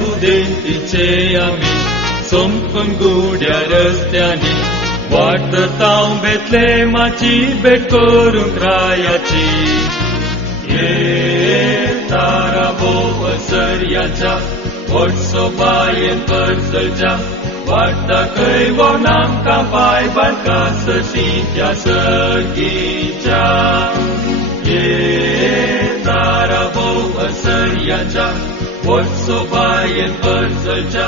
बुद्धीचे आम्ही संपून गुड्या रस्त्यानी वाटताव बेतलेमाची भेट करूंक रायाची तारा भोव सर्याच्या वट्सो बायेन परसच्या वाटता कैवोन आमकां पाय बारकास शित्या सर्गीच्या तारा भोव सर्याच्या वट्सो बायेन परसच्या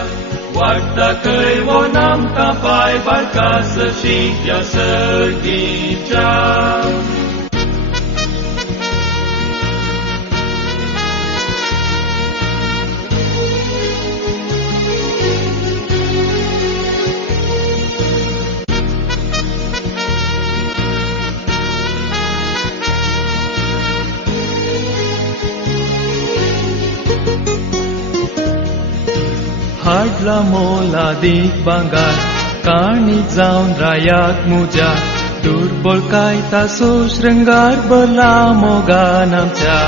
वाटता कैवोन आमकां पाय बारकास शित्या सर्गीच्या हाडला मोलादीक भांगार काणी जावन रायाक मुज्या दुर्बळकाय तासो श्रृंगार भरला मोगान आमच्या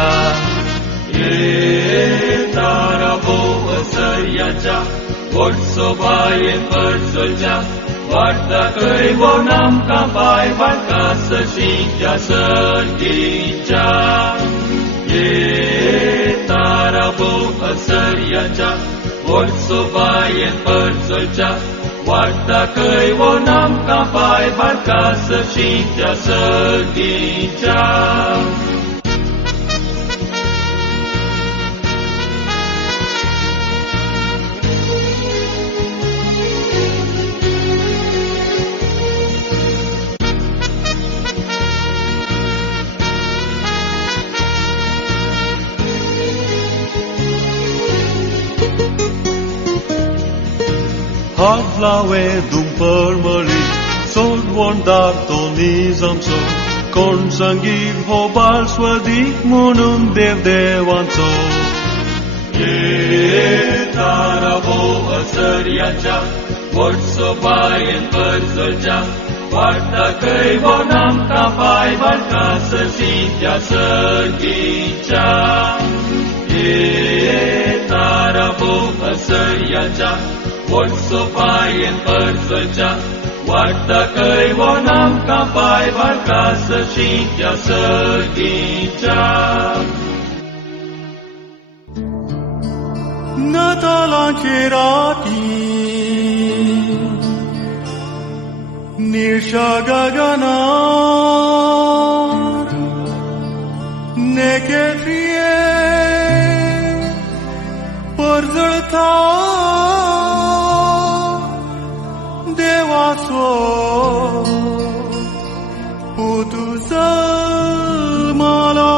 तारा भोव सर्याच्या वट्सो बायेन परसच्या वाटता कैवोन आमकां पाय बारकास शित्या सर्गीच्या तारा भोव सर्याच्या वट्सो बायेन परसच्या वाटता कैवोन आमकां पाय बारकास शित्या सर्गीच्या Hadlawe dumpermeli, solvon dartoni zamso, kon sangir hobal swadik munum dev devanso. तारा भोव सर्याच्या वट्सो बायेन परसच्या वाटता कैवोन आमकां पाय बारकास शित्या सर्गीच्या तारा भोव सर्याच्या वट्सो बायेन परसच्या वाटता कैवोन आमकां पाय बारकास शित्या सर्गीच्या Natalanche rati Nirsha gaganar Neketrie Parzalta Devaso Putu salmala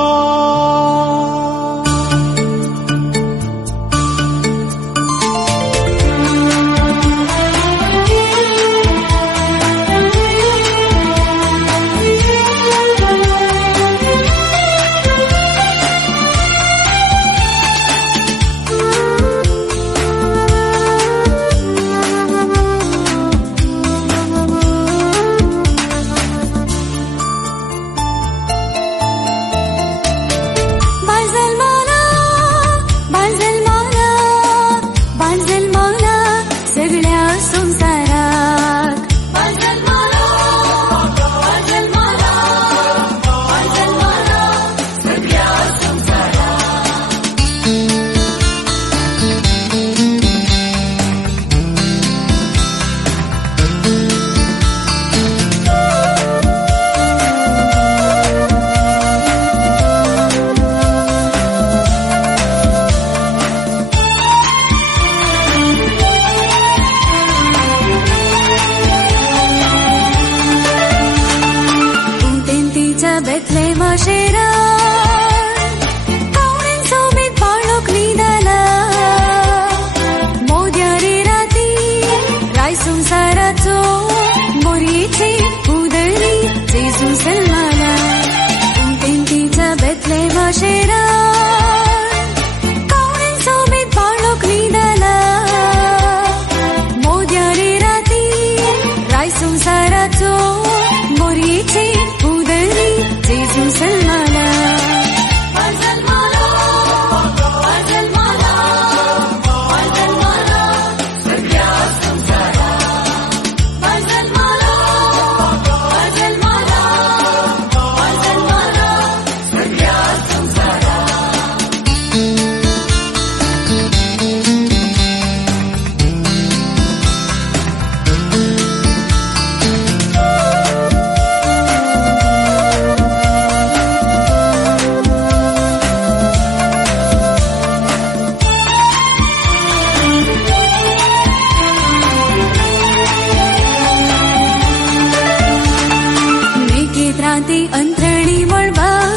राते अंथरणी मळबार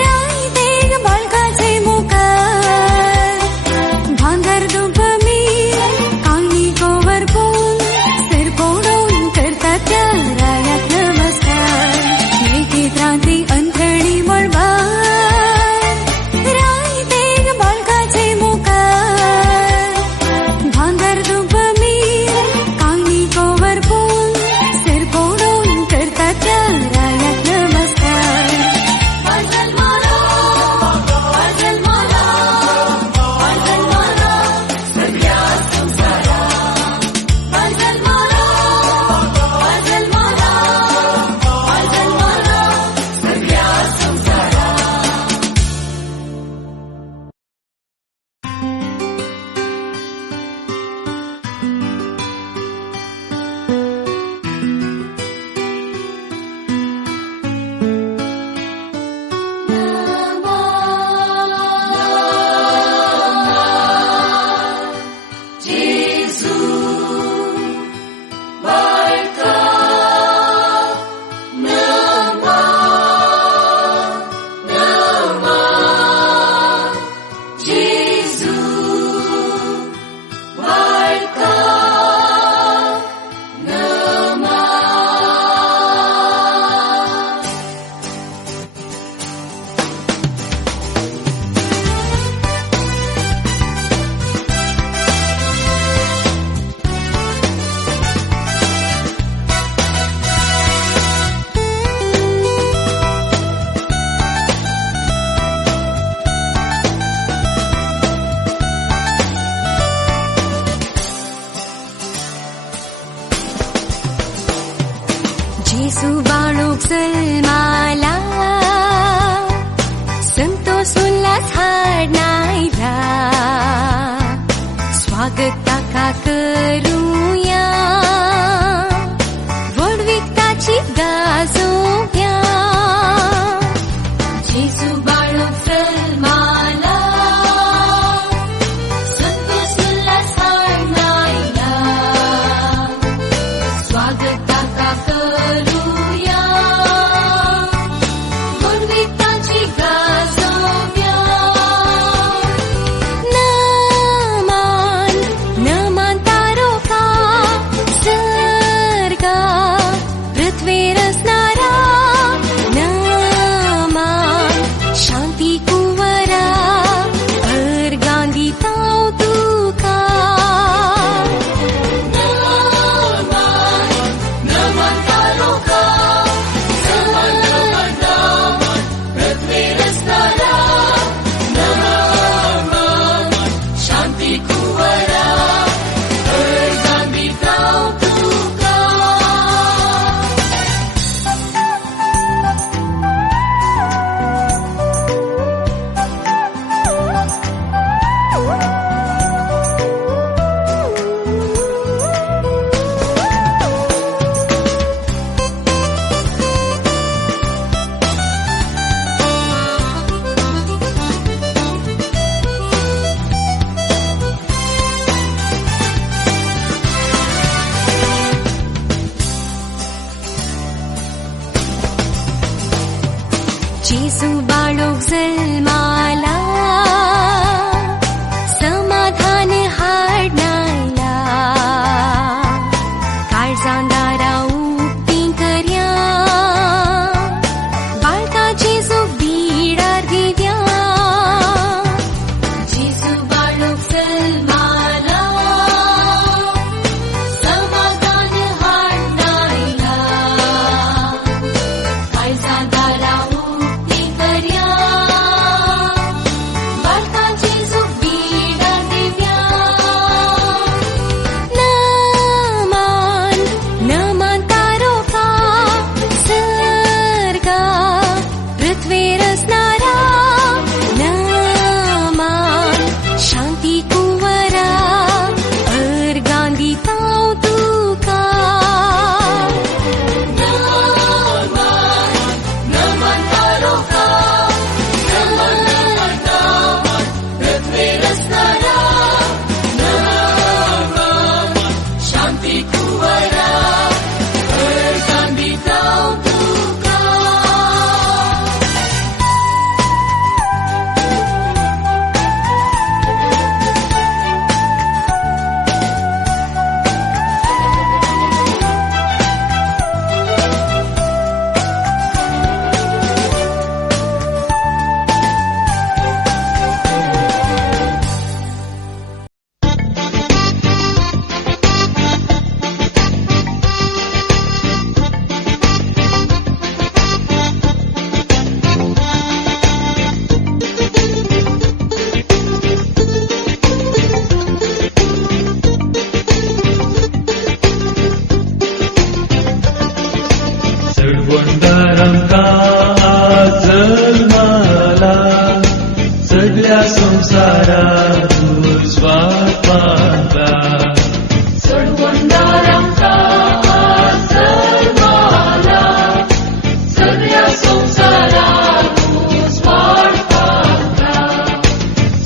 राई देग बाळकाचे मुखार भांगर दुब मीर कांगी कोवर पोन सिर पोडून करतात त्या रायात नमस्कार मेघेत राते अंथरणी मळबार राई देग बाळकाचे मुखार भांगर दुब मीर कांगी कोवर पोन सिर पोडून करतात त्या रायात नमस्कार वाजल मारो वाजल मारो वाजल मारो सगळ्या संसारा वाजल मारो वाजल मारो वाजल मारो सगळ्या संसारा जेसू बाळूक सलमाला संतोष उल्हास हाडनायला स्वागत ताका करूया वडविकताची गाजोवया जेसू बाळूक सलमाला संतोष उल्हास हाडनायला स्वागत ताका करूया वडविकताची गाजोवया नमान नमान तारोका सर्गा पृथ्वीर असणारा नमान शांती कुंवरा अर्गांगी ताव तुका नमान तारोका पृथ्वीर असणारा नमान शांती कुंवरा अर्गांगी ताव तुका जेसू बाळूक जल्माला समाधान हाडनायला काळजांदारा उक्ती करया बाळका जेसू बिडार दिव्या जेसू बाळूक जल्माला समाधान हाडनायला काळजांदारा उक्ती करया सर्वंगारंका जन्माला सगळ्या संसारात तू स्वार्थ मानला सर्वंगारंका जन्माला सगळ्या संसारात तू स्वार्थ मानला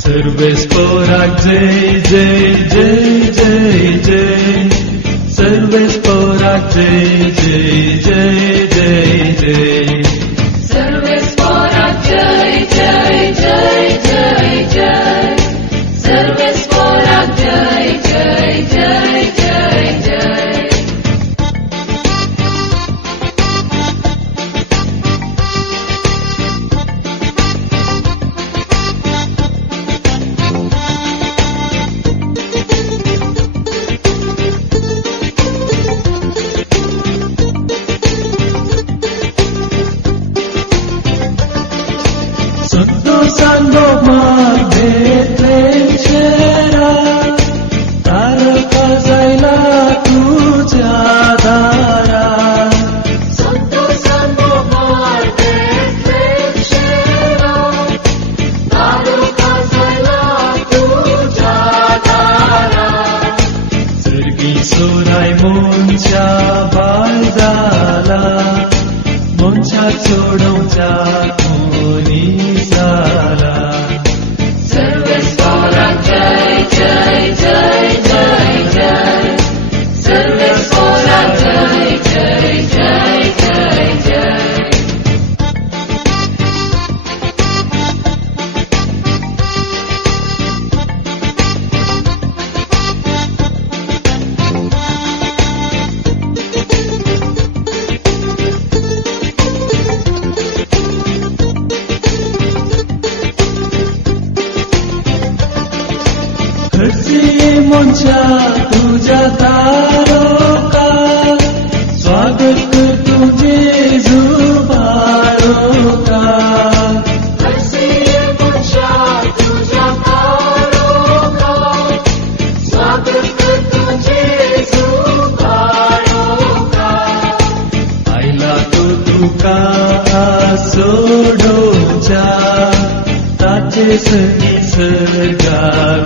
सर्वेस्पराक जय जय जय जय जय सर्वेस्पराक जय जय जय जय जय सर्वेस्पराक जय जय जय जय जय सर्वेस्पराक जय जय जय जय जय Santo Magdete Chera Taraka Zaila Tuja Dara Santo Magdete Chera Taraka Zaila Tuja Dara Sargi Sorai Moncha Baldala Moncha Chodoncha Monisala सर्वेस्पराक जय जय जय जय जय सर्वेस्पराक जय जय जय जय जय घरची मोंच्या तुझ्या तारोका स्वागत तुझे जुबारोका घरची मोंच्या तुझ्या तारोका स्वागत तुझे जुबारोका आयला तो तुका सोडोच्या ताचे निसर्गा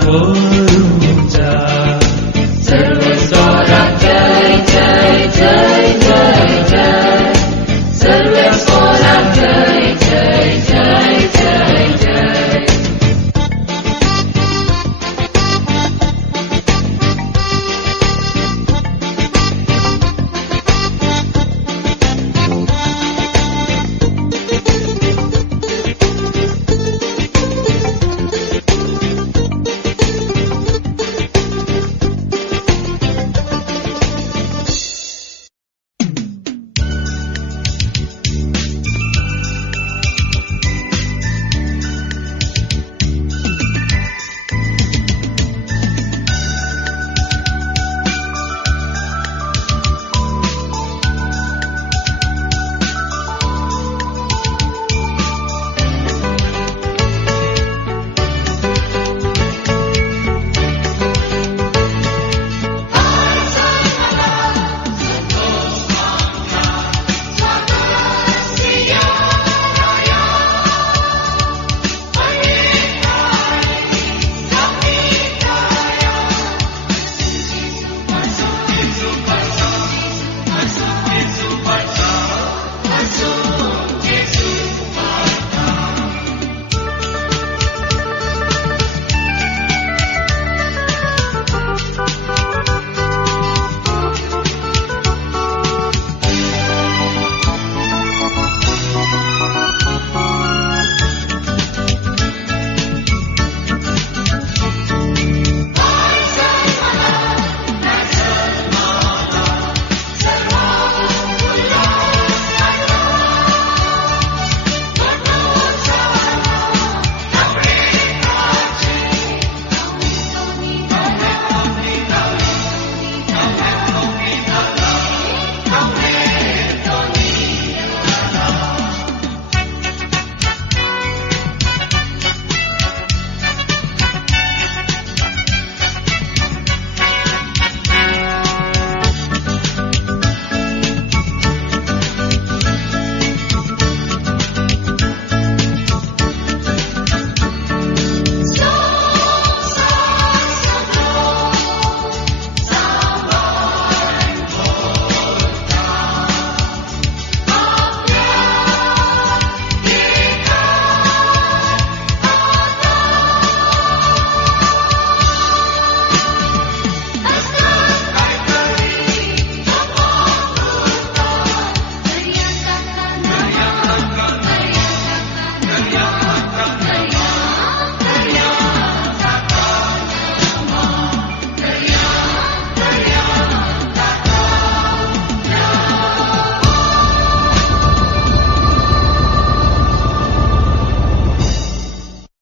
वरूच्या